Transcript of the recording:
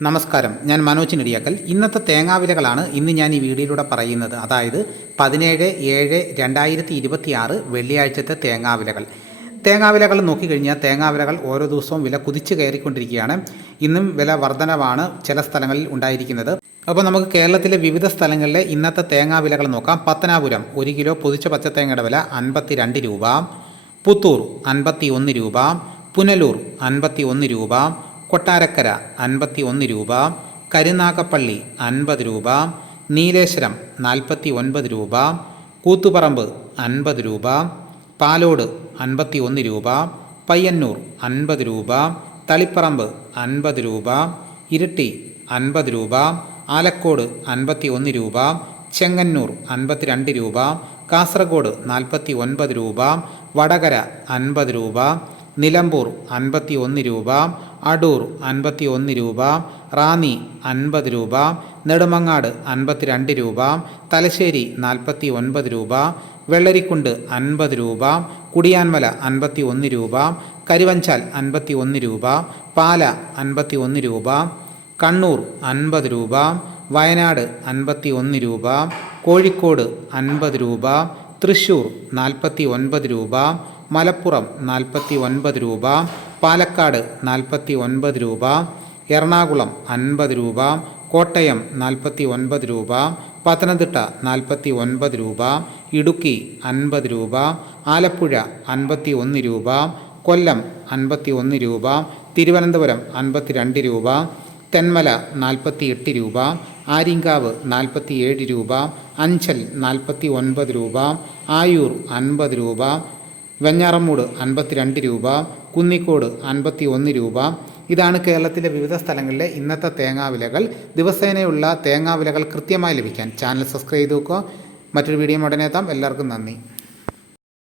നമസ്കാരം, ഞാൻ മനോജ് നെടിയാക്കൽ. ഇന്നത്തെ തേങ്ങാവിലകളാണ് ഇന്ന് ഞാൻ ഈ വീഡിയോയിലൂടെ പറയുന്നത്. അതായത് 17/7/2026 വെള്ളിയാഴ്ചത്തെ തേങ്ങാവിലകൾ നോക്കിക്കഴിഞ്ഞാൽ തേങ്ങാവിലകൾ ഓരോ ദിവസവും വില കുതിച്ച് കയറിക്കൊണ്ടിരിക്കുകയാണ്. ഇന്നും വില വർധനവാണ് ചില സ്ഥലങ്ങളിൽ ഉണ്ടായിരിക്കുന്നത്. അപ്പോൾ നമുക്ക് കേരളത്തിലെ വിവിധ സ്ഥലങ്ങളിലെ ഇന്നത്തെ തേങ്ങാവിലകൾ നോക്കാം. പത്തനാപുരം 1 കിലോ പൊതിച്ച പച്ചത്തേങ്ങയുടെ വില 52 രൂപ, പുത്തൂർ 51 രൂപ, പുനലൂർ 51 രൂപ, കൊട്ടാരക്കര 51 രൂപ, കരുനാഗപ്പള്ളി 50 രൂപ, നീലേശ്വരം 49 രൂപ, കൂത്തുപറമ്പ് 50 രൂപ, പാലോട് 51 രൂപ, പയ്യന്നൂർ 50 രൂപ, തളിപ്പറമ്പ് 50 രൂപ, ഇരിട്ടി 50 രൂപ, ആലക്കോട് 51 രൂപ, ചെങ്ങന്നൂർ 52 രൂപ, കാസർഗോഡ് 49 രൂപ, വടകര 50 രൂപ, നിലമ്പൂർ 51 രൂപ, അടൂർ 51 രൂപ, റാന്നി 50 രൂപ, നെടുമങ്ങാട് 52 രൂപ, തലശ്ശേരി 49 രൂപ, വെള്ളരിക്കുണ്ട് 50 രൂപ, കുടിയാൻമല 51 രൂപ, കരുവഞ്ചാൽ 51 രൂപ, പാല 51 രൂപ, കണ്ണൂർ 50 രൂപ, വയനാട് 51 രൂപ, കോഴിക്കോട് 50 രൂപ, തൃശ്ശൂർ 49 രൂപ, മലപ്പുറം 49 രൂപ, പാലക്കാട് 49 രൂപ, എറണാകുളം 50 രൂപ, കോട്ടയം 49 രൂപ, പത്തനംതിട്ട 49 രൂപ, ഇടുക്കി 50 രൂപ, ആലപ്പുഴ 51 രൂപ, കൊല്ലം 51 രൂപ, തിരുവനന്തപുരം 52 രൂപ, തെന്മല 48 രൂപ, ആര്യങ്കാവ് 47 രൂപ, അഞ്ചൽ 49 രൂപ, ആയൂർ 50 രൂപ, വെഞ്ഞാറമ്മൂട് 52 രൂപ, കുന്നിക്കോട് 51 രൂപ. ഇതാണ് കേരളത്തിലെ വിവിധ സ്ഥലങ്ങളിലെ ഇന്നത്തെ തേങ്ങാവിലകൾ. ദിവസേനയുള്ള തേങ്ങാവിലകൾ കൃത്യമായി ലഭിക്കാൻ ചാനൽ സബ്സ്ക്രൈബ് ചെയ്ത് നോക്കുക. മറ്റൊരു വീഡിയോ ഉടനെ എത്താം. എല്ലാവർക്കും നന്ദി.